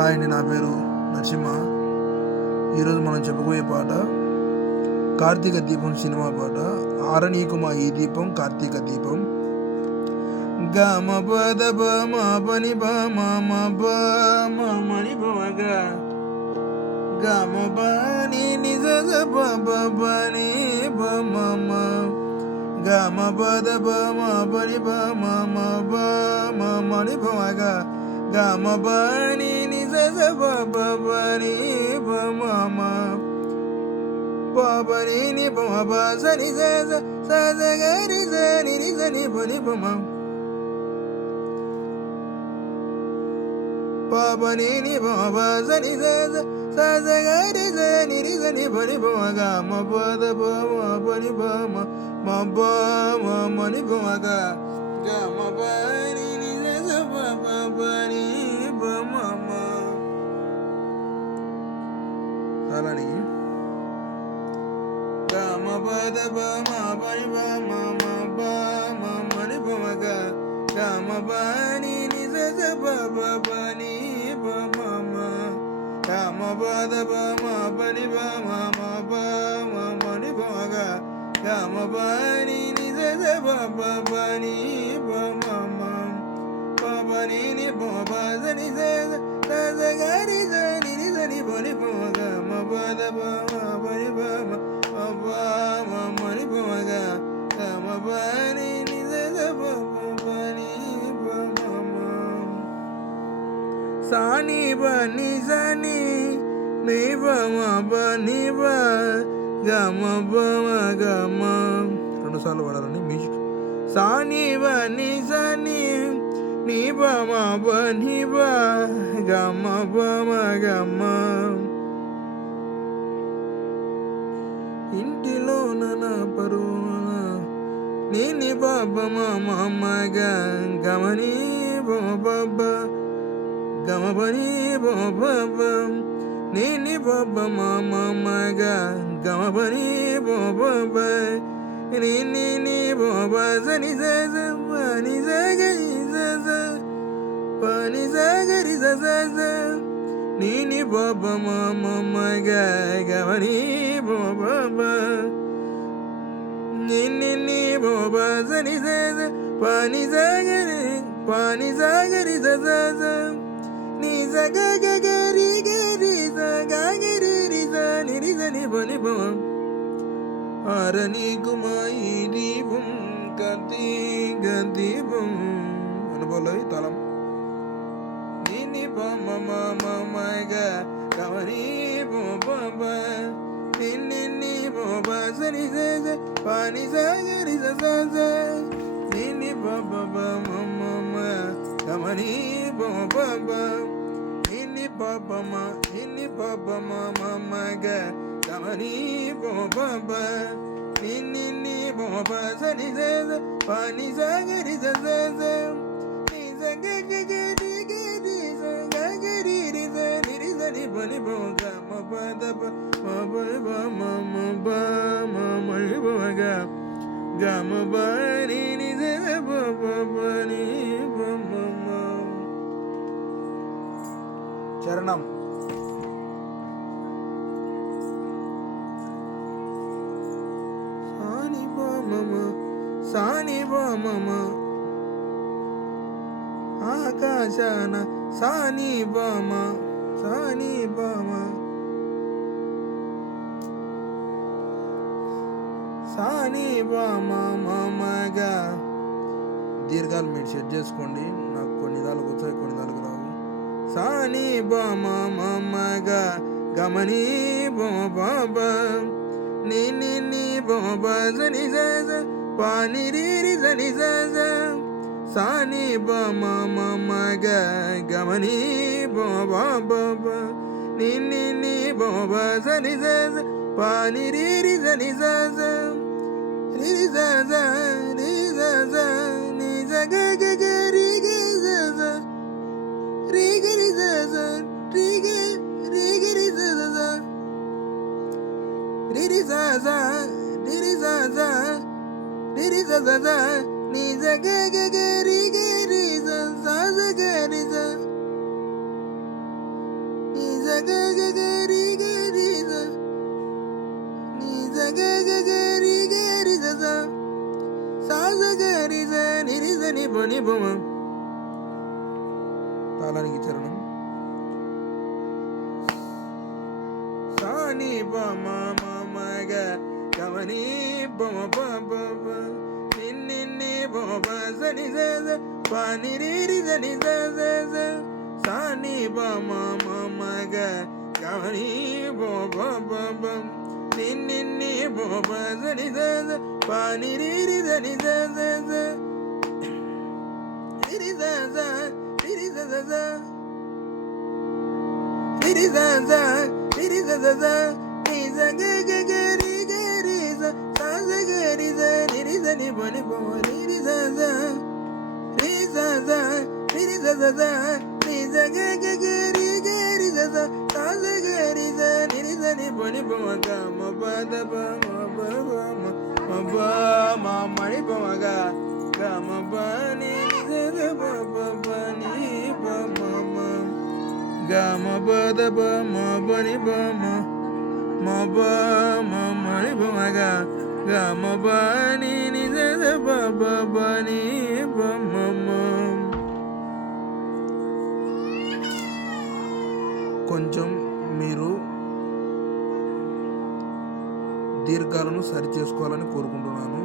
Hi అండి, నా పేరు నరసింహ. ఈరోజు మనం చెప్పుకోయే పాట కార్తీక దీపం సినిమా పాట. ఆరనీకుమా ఈ దీపం కార్తీక దీపం. గమ పద బమ పని బమ మని బమగ గమ బని నిజ బని బమ గమ పద బమ పని బమ మని బమగ గమ బని నిజ బని బమ పని ని బమ సని స గరి సని ని సని బని బమ పని ని బమ సని స గరి సని ని సని బని బమ గమ పద బమ పని బమ మని బమ గమ బని నిజ బని బమ అలాని గమ పద బమ పని బమ మని బమ గమ బని నిజ బని బమ గమ పద బమ పని బమ మని బమ గమ బని నిజ బని బమ పని ని బమ సని స గరి సని ని సని బని బమ గమ పద బమ పని బమ మని బమ గమ బని నిజ బని బమ సాని బని సని ని బమ బని బ గమ బమ గమ రెండు సార్లు పడాలండి మ్యూజిక్. సాని బని సని ని బమ బని బ గమ బమ గమ ఇంటిలోన నా పరువున నీ బాబ మగ గమని బాబ గమ బని బాబ నీ బాబ మగ గమ బని బాబ నీ బాబ సని సని సగరి పని సగరి నీ బాబ మగ గమని బాబ నీ బాబ సని పని సగరి నీ సగరి గరి సగరి సని సని బని బమ ఆరనీకుమా ఈ దీపం కార్తీక దీపం అనుభవం తలం ని బమ మగ గమని బమ ని బమ సని పని సగరి ని బమ గమని బమ ని బమ మగ గమని బమ ని బమ సని పని సగరి సగరి బని గమ పద మని బమ గమ బని నిజ బని బమ చరణం. సాని బమ ఆకాశాన సాని బమ సాని బమ మగ దీర్ఘాలు మీరు సెట్ చేసుకోండి. నాకు కొన్ని దానికి వచ్చాయి, కొన్ని దానికి రావు. సాని బమ మగ గమని బమ నీ బమ సని పాని రి సని సాని బమ మగ గమని బమ నీ బమ సని పాని రి సని రి ని గరి రి గరి ని గరి గ గ గ రి గ రి స ని స గ గ గ రి గ రి స స సా స గ రి స ని రి స ని ప ని ప మ. తాళానికి చరణం. సా ని ప మ మ మ గ గ మ ని ప మ ప ప ప ని ని ని ప మ ప స ని స స ప ని రి రి స ని స స స సా ని ప మ మ మ గ గ మ ని ప మ ప ప ప ని ని ని ప మ ప స ని స స ప ని రి రి స ని స స స రి రి స స రి రి స స స రి రి స స రి రి స స స ని స గ గ గ రి గ రి స సా స గ రి స ని రి స ని ప ని ప మ రి రి స స రి స స రి రి స స స ని స గ గ గ రి గ రి స స సా స గ రి స ని రి స ని ప ని ప మ గ మ ప ద ప మ ప ప మ మ ప మ మ ని ప మ గ గ మ ప ని ని స స ప ప ప ని ప మ మ గ మ ప ద ప మ ప ని ప మ మ ప మ మ ని ప మ గ గ మ ప ని ని స స ప ప ప ని ప మ మ. కొంచెం మీరు దీర్ఘాలను సరి చేసుకోవాలని కోరుకుంటున్నాను.